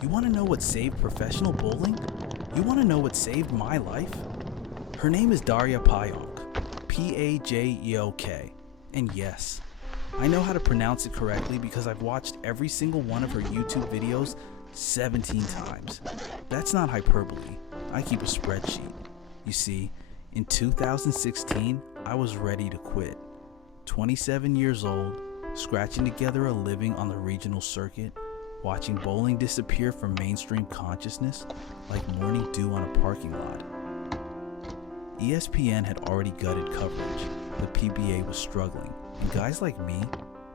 You want to know what saved professional bowling? You want to know what saved my life? Her name is Daria Pajak, P-A-J-E-O-K. And yes, I know how to pronounce it correctly because I've watched every single one of her YouTube videos 17 times. That's not hyperbole. I keep a spreadsheet. You see, in 2016, I was ready to quit. 27 years old, scratching together a living on the regional circuit, watching bowling disappear from mainstream consciousness like morning dew on a parking lot. ESPN had already gutted coverage. The PBA was struggling, and guys like me,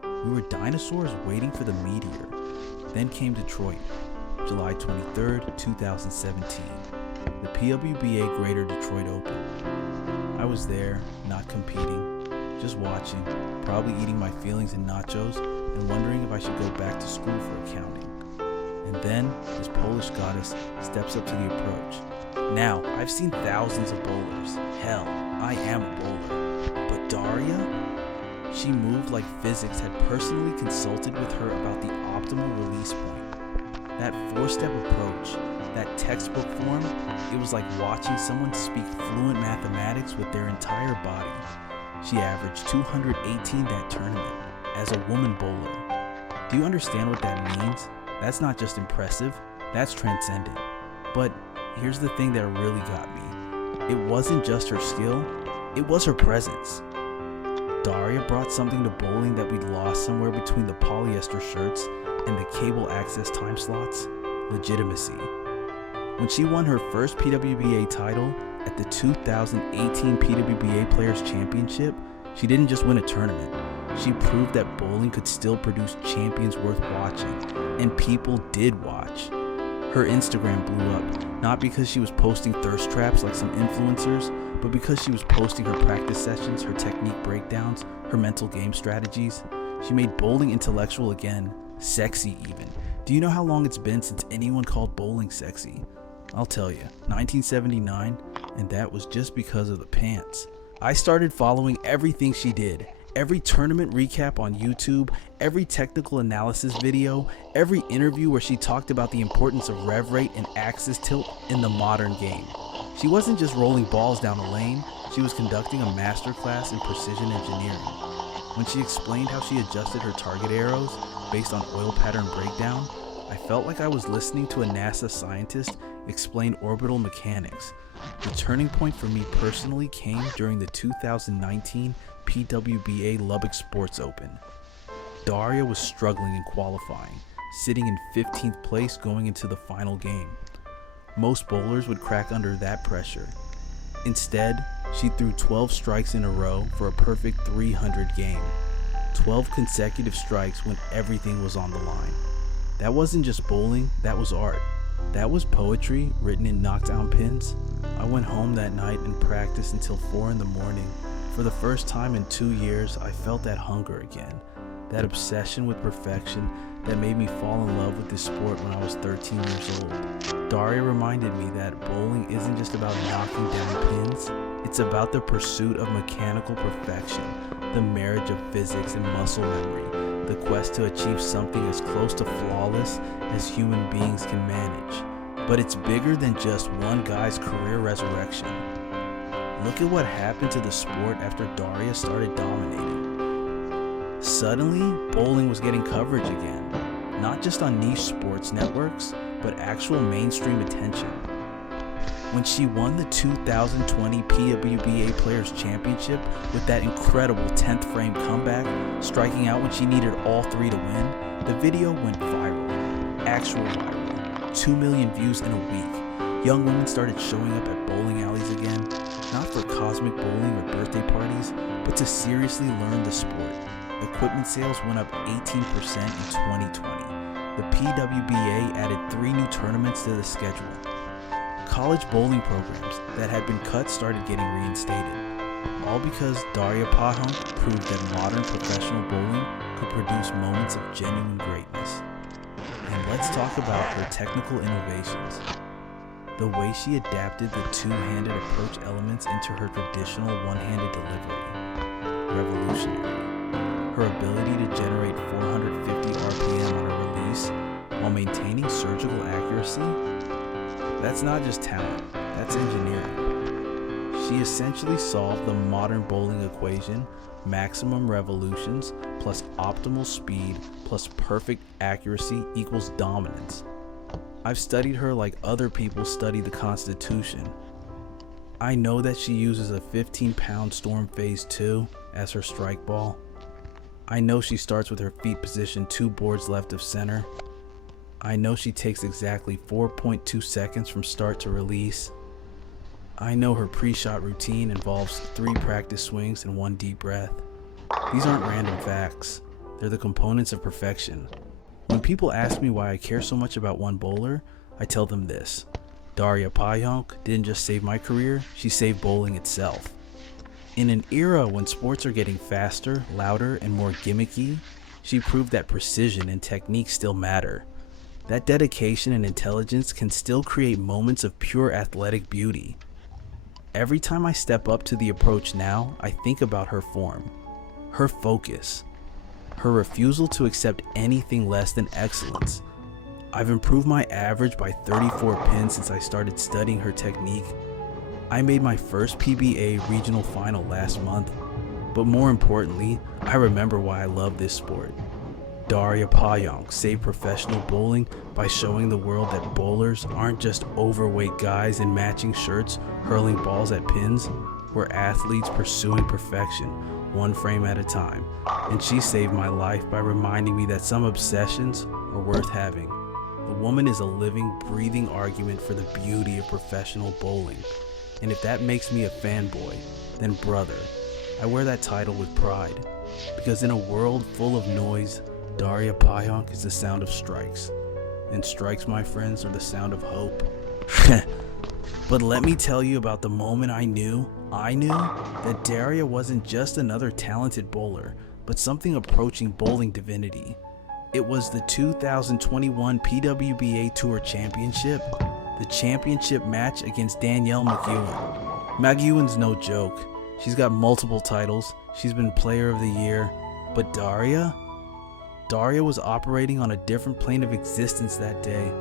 we were dinosaurs waiting for the meteor. Then came Detroit, July 23rd, 2017, the PWBA Greater Detroit Open. I was there, not competing, just watching, probably eating my feelings in nachos and wondering if I should go back to school for accounting. And then this Polish goddess steps up to the approach. Now, I've seen thousands of bowlers. Hell, I am a bowler. But Daria? She moved like physics had personally consulted with her about the optimal release point. That four-step approach, that textbook form, it was like watching someone speak fluent mathematics with their entire body. She averaged 218 that tournament as a woman bowler. Do you understand what that means? That's not just impressive, that's transcendent. But here's the thing that really got me. It wasn't just her skill, it was her presence. Daria brought something to bowling that we'd lost somewhere between the polyester shirts and the cable access time slots: legitimacy. When she won her first PWBA title at the 2018 PWBA Players Championship, she didn't just win a tournament. She proved that bowling could still produce champions worth watching, and people did watch. Her Instagram blew up, not because she was posting thirst traps like some influencers, but because she was posting her practice sessions, her technique breakdowns, her mental game strategies. She made bowling intellectual again, sexy even. Do you know how long it's been since anyone called bowling sexy? I'll tell you, 1979, and that was just because of the pants. I started following everything she did. Every tournament recap on YouTube, every technical analysis video, every interview where she talked about the importance of rev rate and axis tilt in the modern game. She wasn't just rolling balls down a lane, she was conducting a masterclass in precision engineering. When she explained how she adjusted her target arrows based on oil pattern breakdown, I felt like I was listening to a NASA scientist explain orbital mechanics. The turning point for me personally came during the 2019 PWBA Lubbock Sports Open. Daria was struggling in qualifying, sitting in 15th place going into the final game. Most bowlers would crack under that pressure. Instead, she threw 12 strikes in a row for a perfect 300 game. 12 consecutive strikes when everything was on the line. That wasn't just bowling, that was art. That was poetry written in knockdown pins. I went home that night and practiced until 4 in the morning. For the first time in 2 years, I felt that hunger again. That obsession with perfection that made me fall in love with this sport when I was 13 years old. Daria reminded me that bowling isn't just about knocking down pins, it's about the pursuit of mechanical perfection, the marriage of physics and muscle memory, the quest to achieve something as close to flawless as human beings can manage. But it's bigger than just one guy's career resurrection. Look at what happened to the sport after Daria started dominating. Suddenly, bowling was getting coverage again, not just on niche sports networks, but actual mainstream attention. When she won the 2020 PWBA Players Championship with that incredible 10th frame comeback, striking out when she needed all three to win, the video went viral, actual viral, 2 million views in a week. Young women started showing up at bowling alleys again, not for cosmic bowling or birthday parties, but to seriously learn the sport. Equipment sales went up 18% in 2020. The PWBA added 3 new tournaments to the schedule. College bowling programs that had been cut started getting reinstated. All because Daria Pajak proved that modern professional bowling could produce moments of genuine greatness. And let's talk about her technical innovations. The way she adapted the two-handed approach elements into her traditional one-handed delivery. Revolutionary. Her ability to generate 450 RPM on a release while maintaining surgical accuracy accuracy? That's not just talent, that's engineering. She essentially solved the modern bowling equation: maximum revolutions plus optimal speed plus perfect accuracy equals dominance. I've studied her like other people study the Constitution. I know that she uses a 15-pound Storm Phase 2 as her strike ball. I know she starts with her feet positioned 2 boards left of center. I know she takes exactly 4.2 seconds from start to release. I know her pre-shot routine involves 3 practice swings and 1 deep breath. These aren't random facts. They're the components of perfection. When people ask me why I care so much about one bowler, I tell them this: Daria Pajak didn't just save my career, she saved bowling itself. In an era when sports are getting faster, louder, and more gimmicky, she proved that precision and technique still matter. That dedication and intelligence can still create moments of pure athletic beauty. Every time I step up to the approach now, I think about her form, her focus, her refusal to accept anything less than excellence. I've improved my average by 34 pins since I started studying her technique. I made my first PBA regional final last month, but more importantly, I remember why I love this sport. Daria Pajak saved professional bowling by showing the world that bowlers aren't just overweight guys in matching shirts hurling balls at pins. We're athletes pursuing perfection, one frame at a time. And she saved my life by reminding me that some obsessions are worth having. The woman is a living, breathing argument for the beauty of professional bowling. And if that makes me a fanboy, then brother, I wear that title with pride. Because in a world full of noise, Daria Pajak is the sound of strikes. And strikes, my friends, are the sound of hope. But let me tell you about the moment I knew that Daria wasn't just another talented bowler, but something approaching bowling divinity. It was the 2021 PWBA Tour Championship, the championship match against Danielle McEwen. McEwen's no joke. She's got multiple titles. She's been Player of the Year. But Daria was operating on a different plane of existence that day.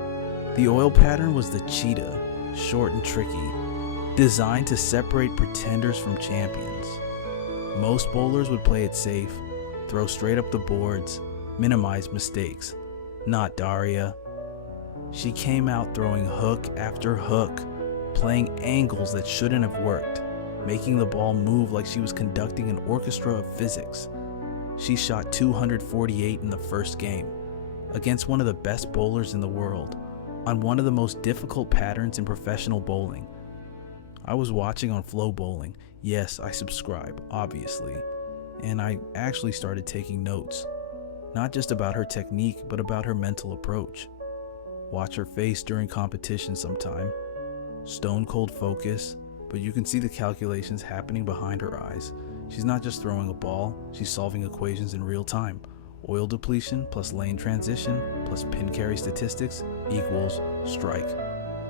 The oil pattern was the cheetah, short and tricky, designed to separate pretenders from champions. Most bowlers would play it safe, throw straight up the boards, minimize mistakes. Not Daria. She came out throwing hook after hook, playing angles that shouldn't have worked, making the ball move like she was conducting an orchestra of physics. She shot 248 in the first game, against one of the best bowlers in the world, on one of the most difficult patterns in professional bowling. I was watching on Flow Bowling. Yes, I subscribe, obviously. And I actually started taking notes. Not just about her technique, but about her mental approach. Watch her face during competition sometime. Stone cold focus, but you can see the calculations happening behind her eyes. She's not just throwing a ball, she's solving equations in real time. Oil depletion plus lane transition plus pin carry statistics equals strike.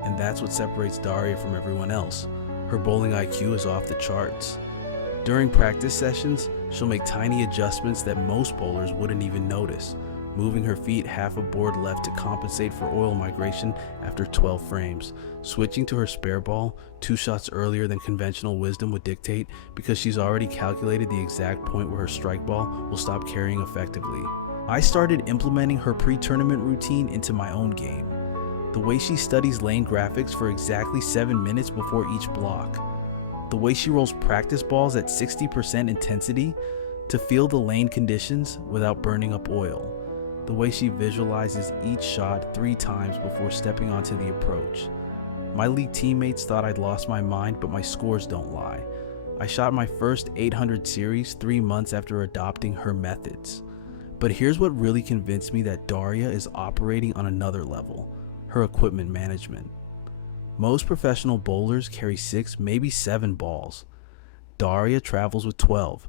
And that's what separates Daria from everyone else. Her bowling IQ is off the charts. During practice sessions, she'll make tiny adjustments that most bowlers wouldn't even notice, moving her feet half a board left to compensate for oil migration after 12 frames, switching to her spare ball 2 shots earlier than conventional wisdom would dictate because she's already calculated the exact point where her strike ball will stop carrying effectively. I started implementing her pre-tournament routine into my own game. The way she studies lane graphics for exactly 7 minutes before each block. The way she rolls practice balls at 60% intensity to feel the lane conditions without burning up oil. The way she visualizes each shot 3 times before stepping onto the approach. My league teammates thought I'd lost my mind, but my scores don't lie. I shot my first 800 series 3 months after adopting her methods. But here's what really convinced me that Daria is operating on another level: her equipment management. Most professional bowlers carry 6, maybe 7 balls. Daria travels with 12.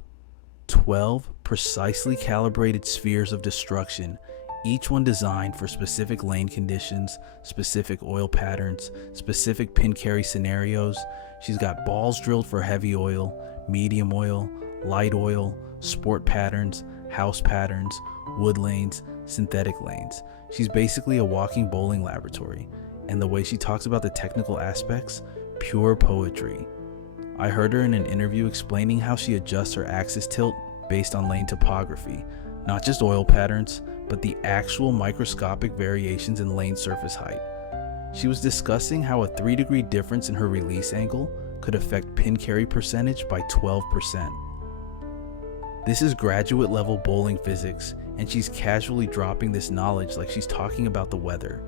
12 precisely calibrated spheres of destruction, each one designed for specific lane conditions, specific oil patterns, specific pin carry scenarios. She's got balls drilled for heavy oil, medium oil, light oil, sport patterns, house patterns, wood lanes, synthetic lanes. She's basically a walking bowling laboratory. And the way she talks about the technical aspects, pure poetry. I heard her in an interview explaining how she adjusts her axis tilt based on lane topography, not just oil patterns, but the actual microscopic variations in lane surface height. She was discussing how a 3-degree difference in her release angle could affect pin carry percentage by 12%. This is graduate level bowling physics, and she's casually dropping this knowledge like she's talking about the weather.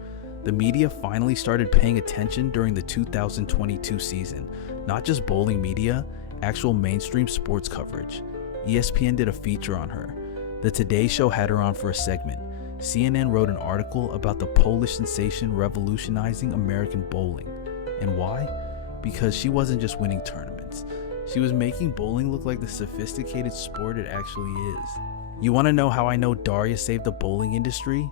The media finally started paying attention during the 2022 season, not just bowling media, actual mainstream sports coverage. ESPN did a feature on her. The Today Show had her on for a segment. CNN wrote an article about the Polish sensation revolutionizing American bowling. And why? Because she wasn't just winning tournaments. She was making bowling look like the sophisticated sport it actually is. You want to know how I know Daria saved the bowling industry?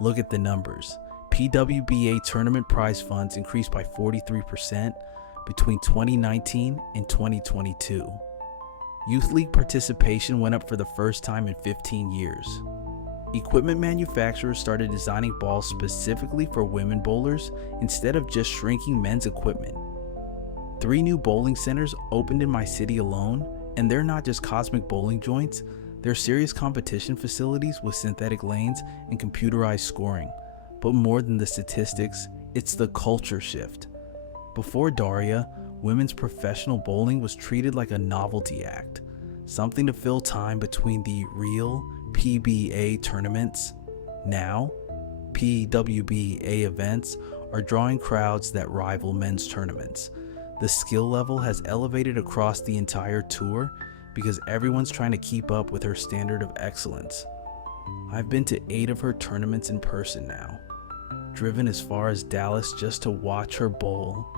Look at the numbers. PWBA tournament prize funds increased by 43% between 2019 and 2022. Youth League participation went up for the first time in 15 years. Equipment manufacturers started designing balls specifically for women bowlers instead of just shrinking men's equipment. 3 new bowling centers opened in my city alone, and they're not just cosmic bowling joints, they're serious competition facilities with synthetic lanes and computerized scoring. But more than the statistics, it's the culture shift. Before Daria, women's professional bowling was treated like a novelty act, something to fill time between the real PBA tournaments. Now, PWBA events are drawing crowds that rival men's tournaments. The skill level has elevated across the entire tour because everyone's trying to keep up with her standard of excellence. I've been to 8 of her tournaments in person now, driven as far as Dallas just to watch her bowl.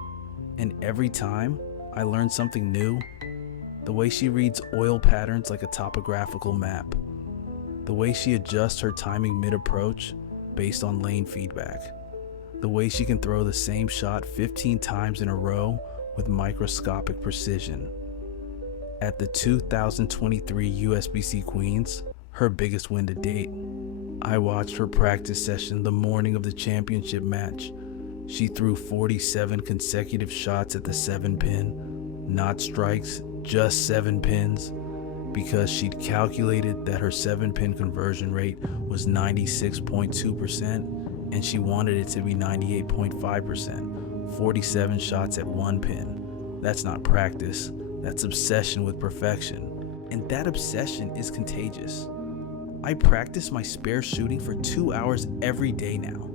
And every time, I learn something new. The way she reads oil patterns like a topographical map. The way she adjusts her timing mid-approach based on lane feedback. The way she can throw the same shot 15 times in a row with microscopic precision. At the 2023 USBC Queens, her biggest win to date, I watched her practice session the morning of the championship match. She threw 47 consecutive shots at the 7-pin, not strikes, just 7 pins, because she'd calculated that her 7-pin conversion rate was 96.2% and she wanted it to be 98.5%, 47 shots at 1 pin. That's not practice, that's obsession with perfection. And that obsession is contagious. I practice my spare shooting for 2 hours every day now.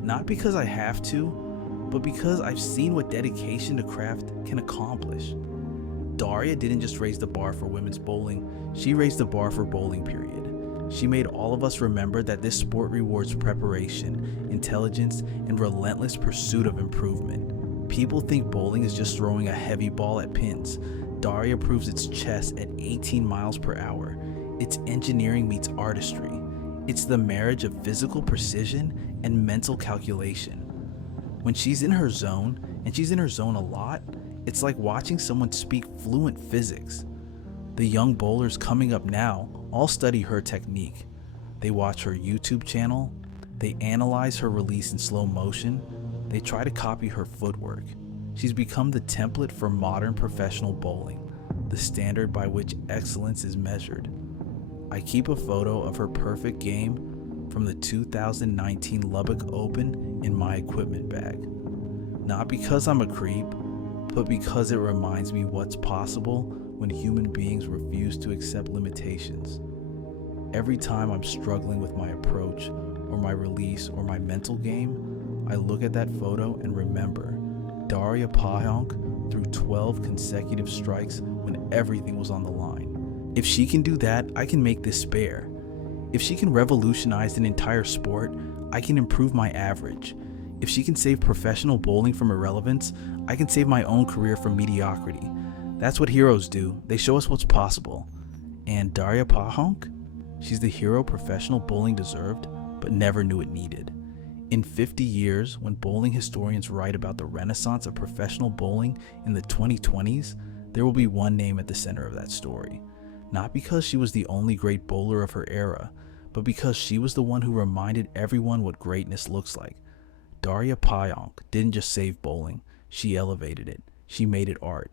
Not because I have to, but because I've seen what dedication to craft can accomplish. Daria didn't just raise the bar for women's bowling, she raised the bar for bowling, period. She made all of us remember that this sport rewards preparation, intelligence, and relentless pursuit of improvement. People think bowling is just throwing a heavy ball at pins. Daria proves it's chess at 18 miles per hour. It's engineering meets artistry. It's the marriage of physical precision and mental calculation. When she's in her zone, and she's in her zone a lot, it's like watching someone speak fluent physics. The young bowlers coming up now all study her technique. They watch her YouTube channel, they analyze her release in slow motion, they try to copy her footwork. She's become the template for modern professional bowling, the standard by which excellence is measured. I keep a photo of her perfect game from the 2019 Lubbock Open in my equipment bag. Not because I'm a creep, but because it reminds me what's possible when human beings refuse to accept limitations. Every time I'm struggling with my approach, or my release, or my mental game, I look at that photo and remember Daria Pajak threw 12 consecutive strikes when everything was on the line. If she can do that, I can make this spare. If she can revolutionize an entire sport, I can improve my average. If she can save professional bowling from irrelevance, I can save my own career from mediocrity. That's what heroes do. They show us what's possible. And Daria Pajak? She's the hero professional bowling deserved, but never knew it needed. In 50 years, when bowling historians write about the renaissance of professional bowling in the 2020s, there will be one name at the center of that story. Not because she was the only great bowler of her era, but because she was the one who reminded everyone what greatness looks like. Daria Pajak didn't just save bowling, she elevated it. She made it art.